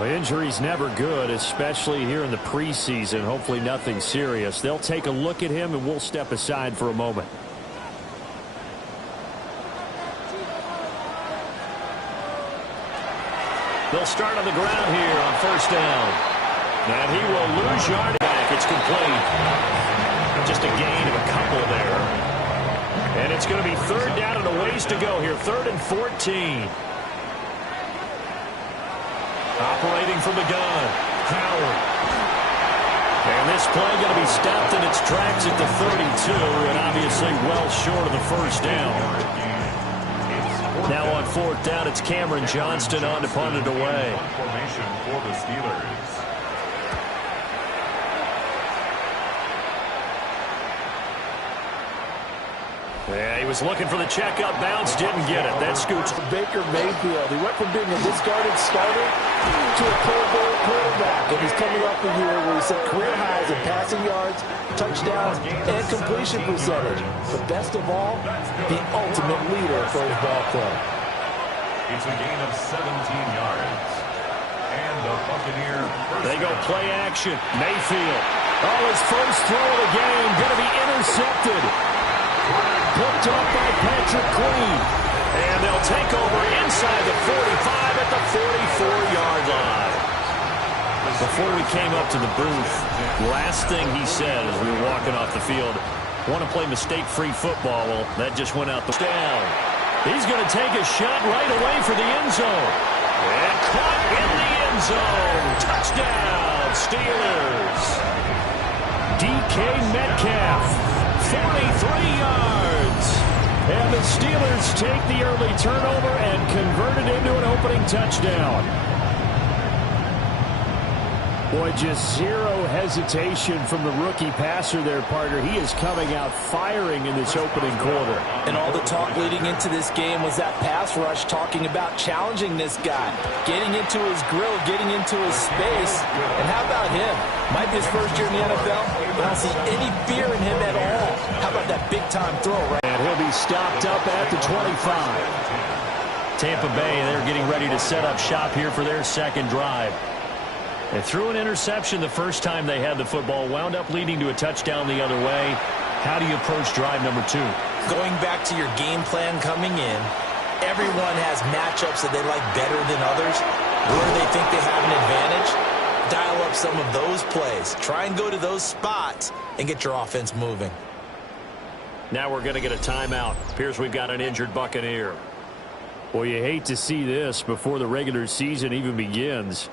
Well, injury's never good, especially here in the preseason. Hopefully nothing serious. They'll take a look at him, and we'll step aside for a moment. They'll start on the ground here on first down. And he will lose yardage back. It's complete. Just a gain of a couple there. And it's going to be third down and a ways to go here. 3rd and 14. Operating from the gun, Howard. And this play going to be stopped in its tracks at the 32, and obviously well short of the first down. Now on 4th down, it's Cameron Johnston on to punt it away. Formation for the Steelers. Yeah, he was looking for the checkup bounce, didn't get it. That scoots Baker Mayfield. He went from being a discarded starter to a Pro Bowl quarterback, and he's coming off a year where he set career highs in passing yards, touchdowns, and completion percentage. But best of all, the ultimate leader for his ball club. It's a gain of 17 yards. And the Buccaneer. They go play action. Mayfield. Oh, his first throw of the game going to be intercepted. Picked up by Patrick Queen. And they'll take over inside the 45 at the 44-yard line. Before we came up to the booth, last thing he said as we were walking off the field, want to play mistake-free football. Well, that just went out the down. He's going to take a shot right away for the end zone. And caught in the end zone. Touchdown, Steelers. DK Metcalf, 43 yards. And the Steelers take the early turnover and convert it into an opening touchdown. Boy, just zero hesitation from the rookie passer there, partner. He is coming out firing in this opening quarter. And all the talk leading into this game was that pass rush talking about challenging this guy, getting into his grill, getting into his space. And how about him? Might be his first year in the NFL, but I don't see any fear in him at all. How about that big-time throw, right? And he'll be stopped up at the 25. Tampa Bay, they're getting ready to set up shop here for their second drive. They threw an interception the first time they had the football, wound up leading to a touchdown the other way. How do you approach drive number 2? Going back to your game plan coming in, everyone has matchups that they like better than others. Where they think they have an advantage, dial up some of those plays. Try and go to those spots and get your offense moving. Now we're going to get a timeout. Appears we've got an injured Buccaneer. Well, you hate to see this before the regular season even begins.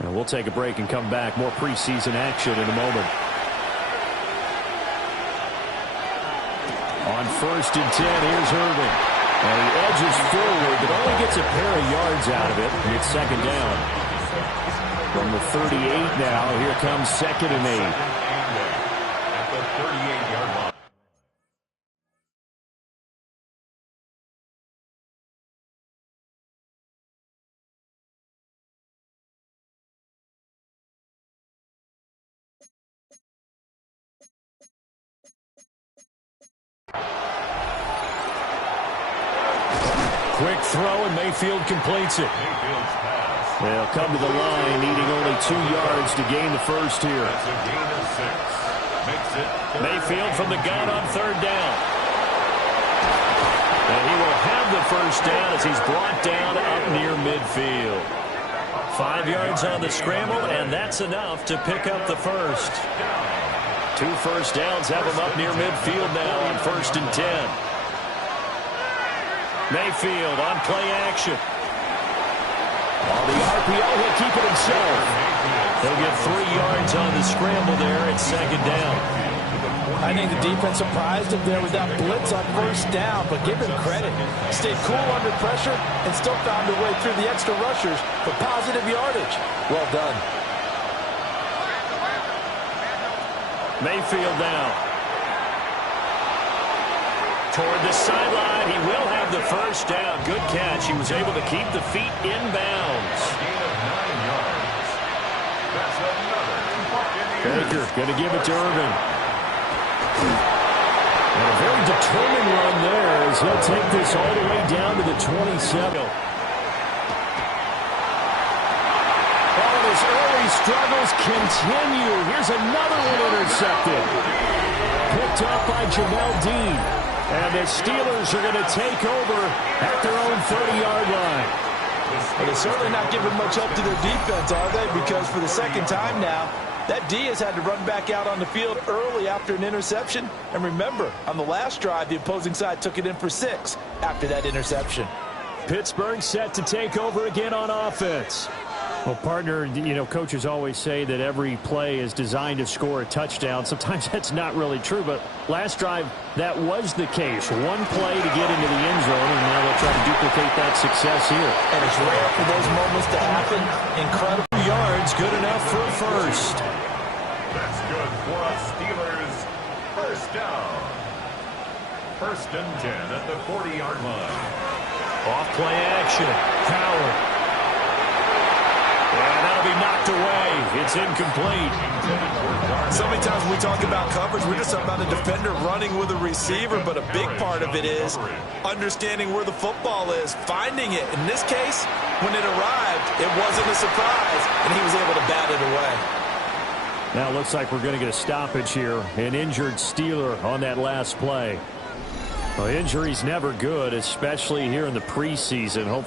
And we'll take a break and come back. More preseason action in a moment. On 1st and 10, here's Irving. And he edges forward, but only gets a pair of yards out of it. And it's second down. From the 38 now, here comes 2nd and 8. At the 38-yard line. Quick throw, and Mayfield completes it. Mayfield's pass. They'll come to the line, needing only 2 yards to gain the first here. That's a gain of 6. Makes it Mayfield from the gun on 3rd down. And he will have the first down as he's brought down up near midfield. 5 yards on the scramble, and that's enough to pick up the first. 2 first downs have him up near midfield now on 1st and 10. Mayfield on play action. On the RPO, he'll keep it himself. He'll get 3 yards on the scramble there at 2nd down. I think the defense surprised him there with that blitz on 1st down, but give him credit. Stayed cool under pressure and still found a way through the extra rushers for positive yardage. Well done. Mayfield now. Toward the sideline, he will have the first down. Good catch. He was able to keep the feet inbounds. gain of 9 yards. That's another Buccaneers. Baker going to give it to Irvin. And a very determined run there as he'll take this all the way down to the 27. Injury struggles continue. Here's another one intercepted. Picked up by Jamel Dean. And the Steelers are going to take over at their own 30-yard line. Well, they're certainly not giving much help to their defense, are they? Because for the second time now, that D has had to run back out on the field early after an interception. And remember, on the last drive, the opposing side took it in for 6 after that interception. Pittsburgh set to take over again on offense. Well, partner, you know, coaches always say that every play is designed to score a touchdown. Sometimes that's not really true, but last drive, that was the case. One play to get into the end zone, and now they'll try to duplicate that success here. And it's rare for those moments to happen. Incredible. Yards, good enough for a first. That's good for a Steelers first down. 1st and 10 at the 40-yard line. Off play action. Howard. And that'll be knocked away. It's incomplete. So many times when we talk about coverage, we're just talking about a defender running with a receiver, but a big part of it is understanding where the football is, finding it. In this case, when it arrived, it wasn't a surprise, and he was able to bat it away. Now it looks like we're going to get a stoppage here. An injured Steeler on that last play. Well, injury's never good, especially here in the preseason. Hopefully